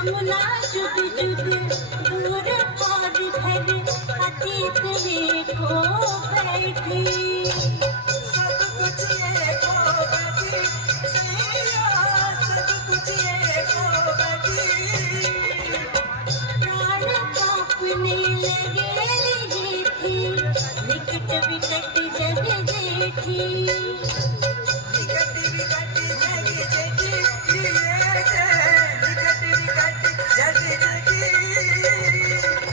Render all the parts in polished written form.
यमुना जुग जुग दूर और घर अतीत में खो बैठी सब कुछ ये खो बैठी सब कुछ ये खो बैठी प्राण कांपने लगे ये थी निकट विकट जग जेठी निकट विकट जग जेठी निकट विकट जग जेठी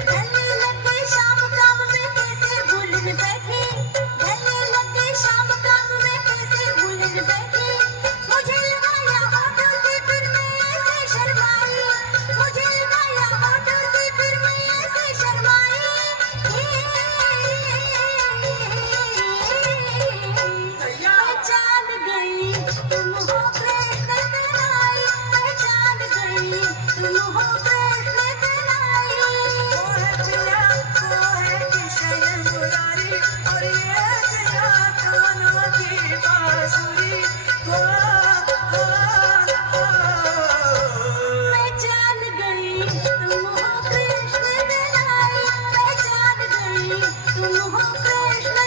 ढलने लग गई शाम काम में कैसे भूलन बैठी ढलने लग गई शाम काम में कैसे भूलन बैठी मुझे लगाया होठों से फिर मैं ऐसे शर्माई मुझे लगाया होठों से फिर मैं ऐसे शर्माई पहचान गई तुम हो कृष्ण कन्हैया पहचान गई तुम हो कृष्ण कन्हैया वो है प्रिया वो है किशन मुरारी और ये सिया कान्हा की बांसुरी पहचान गई तुम हो कृष्ण कन्हैया पहचान गई तुम हो कृष्ण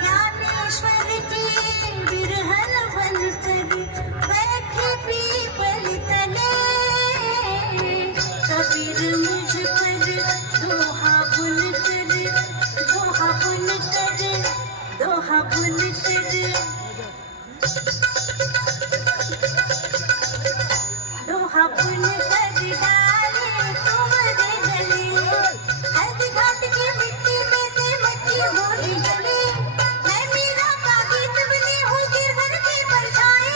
ज्ञानेश्वर की बिरहन बन कर बैठे पीपल तले कबीर मुझ पर दोहा बुन कर दोहा बुन कर दोहा बुन कर दोहा बुन कर डाले तुम्हारे गले हल्दी घाट की मिट्टी में से मट्टी मोरी गले मैं मीरा का गीत बनी हूँ गिरधर की परछाई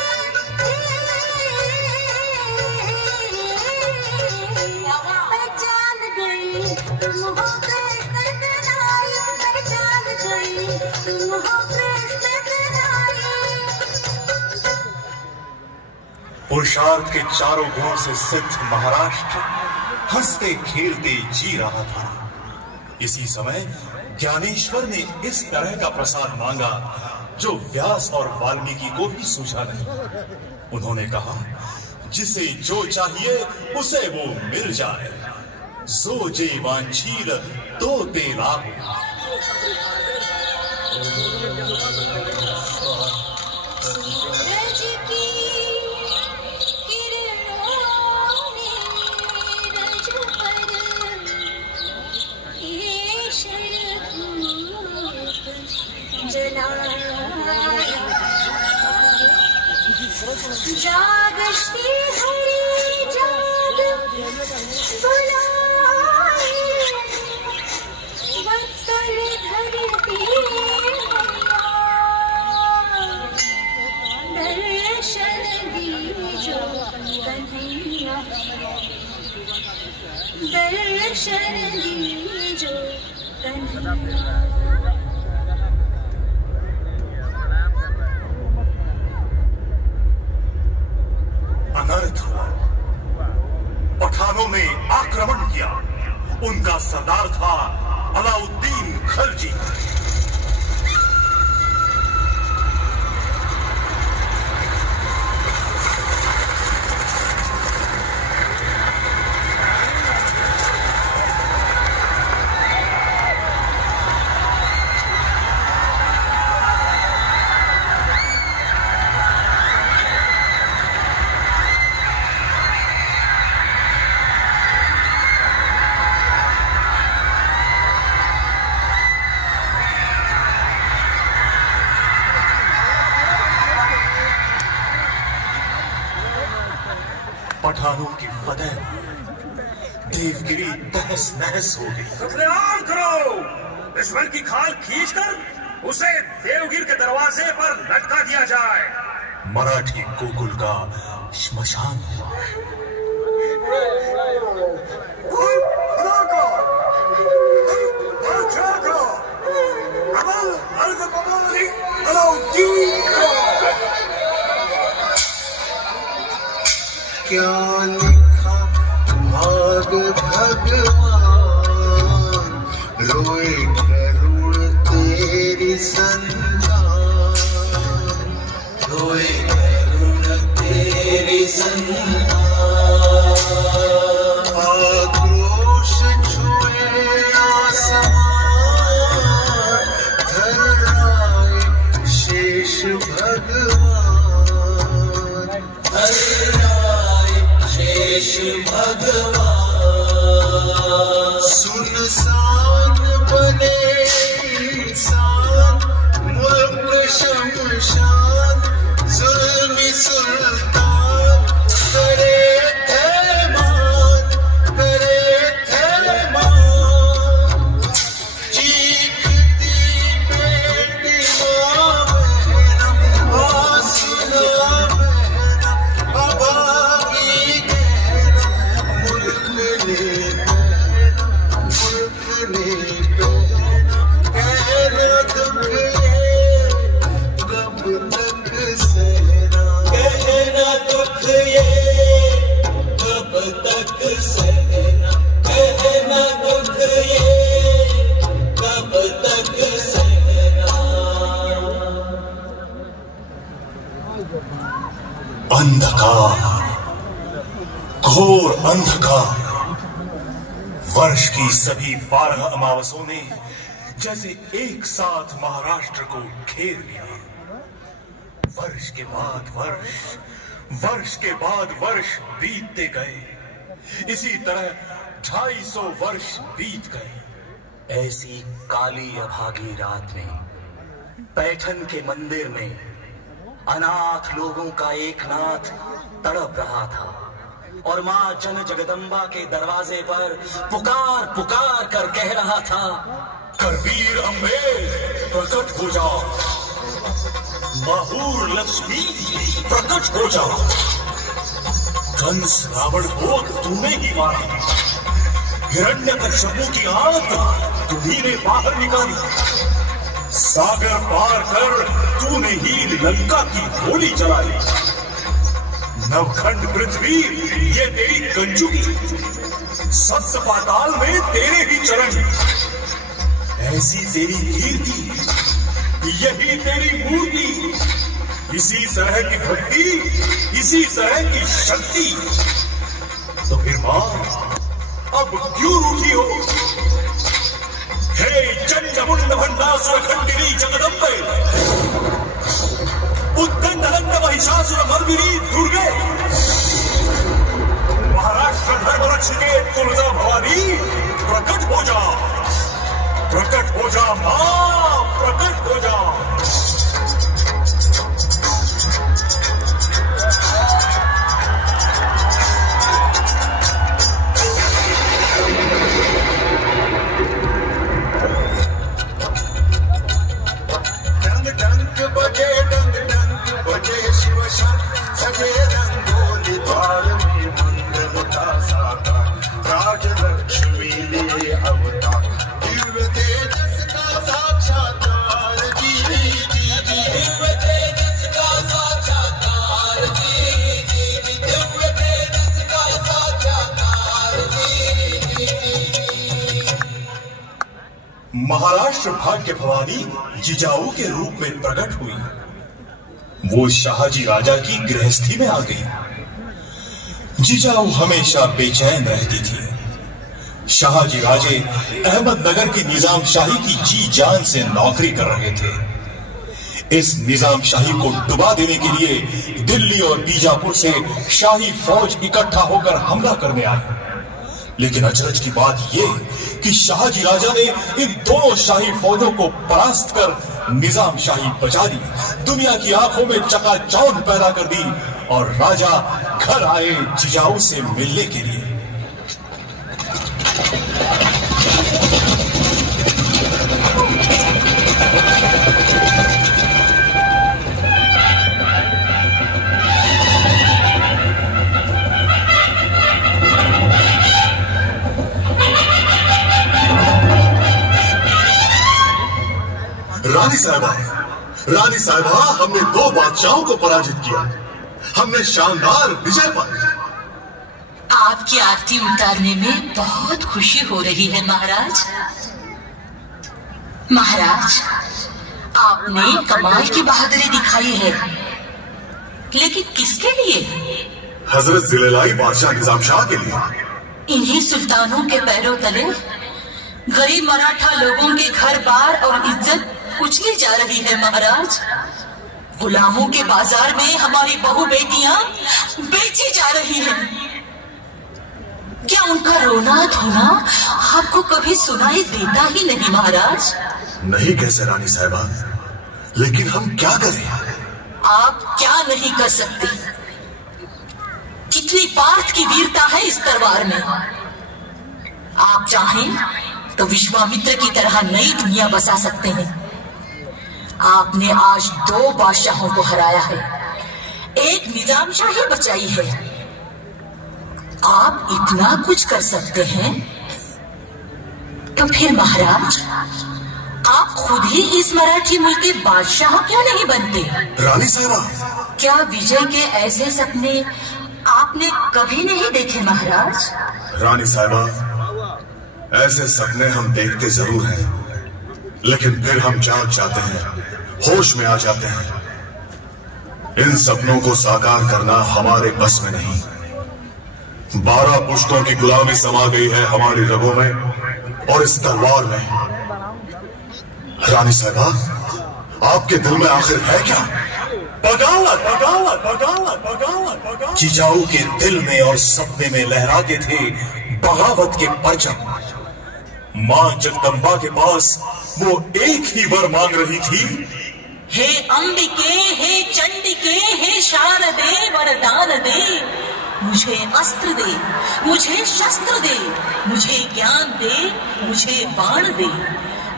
पहचान गई तुम हो कृष्ण कन्हैया पहचान गई तुम हो कृष्ण कन्हैया पुरुषार्थ के चारों गुणों से सिद्ध महाराष्ट्र हंसते खेलते जी रहा था। इसी समय ज्ञानेश्वर ने इस तरह का प्रसाद मांगा जो व्यास और वाल्मीकि को भी सूझा नहीं। उन्होंने कहा, जिसे जो चाहिए उसे वो मिल जाए, जो जे वांछील तो ते राहु। सूरज की किरणों ने रज पर केशर धूप जलाया जाग श्री हरि जाग बुलाए वत्सल धरती दर्शन दीजो कन्हैया दर्शन दीजो कन्हैया अनर्थ हुआ। पठानों ने आक्रमण किया। उनका सरदार था अलाउद्दीन खलजी। पठानों की फतेह, देवगिरी तहस नहस हो गई। सुखनाम करो, दुश्मन की खाल खींचकर उसे देवगिर के दरवाजे पर लटका दिया जाए। मराठी गोकुल का श्मशान हुआ। क्या लिखा भगवान। सुनसान बने इंसान, मुल्क शमशान, जुल्मी सुल्तान करे थैमान, करे थैमान। चीखती बेटी माँ बहना, आंसुना बहना, अभागी कहना, मुल्क ने कहना, मुल्क ने कहना, कहना दुख ये कब तक सहना, कहना दुख ये कब तक सहना, कहना दुख ये कब तक सहना। अंधकार, घोर अंधकार वर्ष की सभी 12 अमावसों ने जैसे एक साथ महाराष्ट्र को घेर लिया। वर्ष के बाद वर्ष, वर्ष के बाद वर्ष बीतते गए। इसी तरह 250 वर्ष बीत गए। ऐसी काली अभागी रात में पैठन के मंदिर में अनाथ लोगों का एक नाथ तड़प रहा था और मां जन जगदम्बा के दरवाजे पर पुकार पुकार कर कह रहा था, करवीर अम्बे प्रकट हो जाओ, माहूर लक्ष्मी प्रकट हो जाओ। कंस रावण को तूने ही मारा, हिरण्यकश्यपु की आंत तुम्ही ने बाहर निकाली, सागर पार कर तूने ही लंका की गोली चलाई। नवखंड पृथ्वी ये तेरी कंजुकी, सप्त पाताल में तेरे ही चरण। ऐसी तेरी कीर्ति, यही तेरी मूर्ति, इसी तरह की भक्ति, इसी तरह की शक्ति। तो फिर मां अब क्यों रूठी हो? हे चंडमुंड भंडासुर खंडिनी जगदम्बे, उत्कंडलंड महिषासुर मर्दिनी दुर्गे, महाराष्ट्र धर्म रक्षिके तुलजा भवानी प्रकट हो जा, प्रकट हो जा मां, प्रकट हो जा। डंग डंग बजे, डंग डंग बजे, शिव सजे रंगोली द्वार में मंगल का साकार, राजलक्ष्मी लिए अवतार, दिव्य तेजस का साक्षात्कार जी जी जी, दिव्य तेजस का साक्षात्कार जी जी जी, दिव्य तेजस का साक्षात्कार जी जी जी। महाराष्ट्र भाग्य भवानी जिजाऊ के रूप में प्रकट हुई। वो शाहजी राजा की गृहस्थी में आ गई। जिजाऊ हमेशा बेचैन रहती थी। शाहजी राजे अहमदनगर की निजामशाही की जी जान से नौकरी कर रहे थे। इस निजामशाही को डुबा देने के लिए दिल्ली और बीजापुर से शाही फौज इकट्ठा होकर हमला करने आई। लेकिन अचरज की बात यह कि शाहजी राजा ने इन दोनों शाही फौजों को परास्त कर निजामशाही बचा दी, दुनिया की आंखों में चकाचौंध पैदा कर दी और राजा घर आए जिजाऊ से मिलने के लिए। रानी साहिबा, हमने 2 बादशाहों को पराजित किया। हमने शानदार विजय पाई। आपकी आरती उतारने में बहुत खुशी हो रही है महाराज। महाराज, आपने कमाल की बहादुरी दिखाई है, लेकिन किसके लिए? हजरत जिलेलाई बादशाह निजाम शाह के लिए। इन्हीं सुल्तानों के पैरों तले गरीब मराठा लोगों के घर बार और इज्जत उछली जा रही है महाराज। गुलामों के बाजार में हमारी बहू बेटियां बेची जा रही हैं। क्या उनका रोना धोना आपको कभी सुनाई देता ही नहीं महाराज? नहीं कैसे रानी साहिबा, लेकिन हम क्या करें? आप क्या नहीं कर सकते? कितनी पार्थ की वीरता है इस तलवार में। आप चाहें तो विश्वामित्र की तरह नई दुनिया बसा सकते हैं। आपने आज 2 बादशाहों को हराया है, एक निजामशाही बचाई है। आप इतना कुछ कर सकते हैं तो फिर महाराज आप खुद ही इस मराठी मुल्क के बादशाह क्यों नहीं बनते? रानी साहिबा, क्या विजय के ऐसे सपने आपने कभी नहीं देखे महाराज? रानी साहिबा, ऐसे सपने हम देखते जरूर हैं, लेकिन फिर हम जाग जाते हैं, होश में आ जाते हैं। इन सपनों को साकार करना हमारे बस में नहीं। 12 पुश्तों की गुलामी समा गई है हमारी रगों में और इस तलवार में। रानी साहिबा, आपके दिल में आखिर है क्या? बगावत बगावत बगावत बगावत बगावत। जिजाऊ के दिल में और सपने में लहराते थे बगावत के परचम। मां जगदम्बा के पास वो एक ही वर मांग रही थी, हे अंबिके, हे चंडिके, हे शारदे वरदान दे। मुझे अस्त्र दे, मुझे शस्त्र दे, मुझे ज्ञान दे, मुझे बाण दे।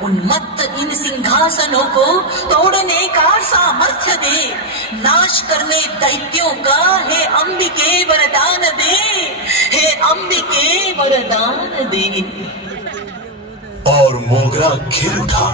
उन्मत्त इन सिंहासनों को तोड़ने का सामर्थ्य दे, नाश करने दैत्यों का हे अंबिके वरदान दे, हे अंबिके वरदान दे। और मोगरा खिल उठा।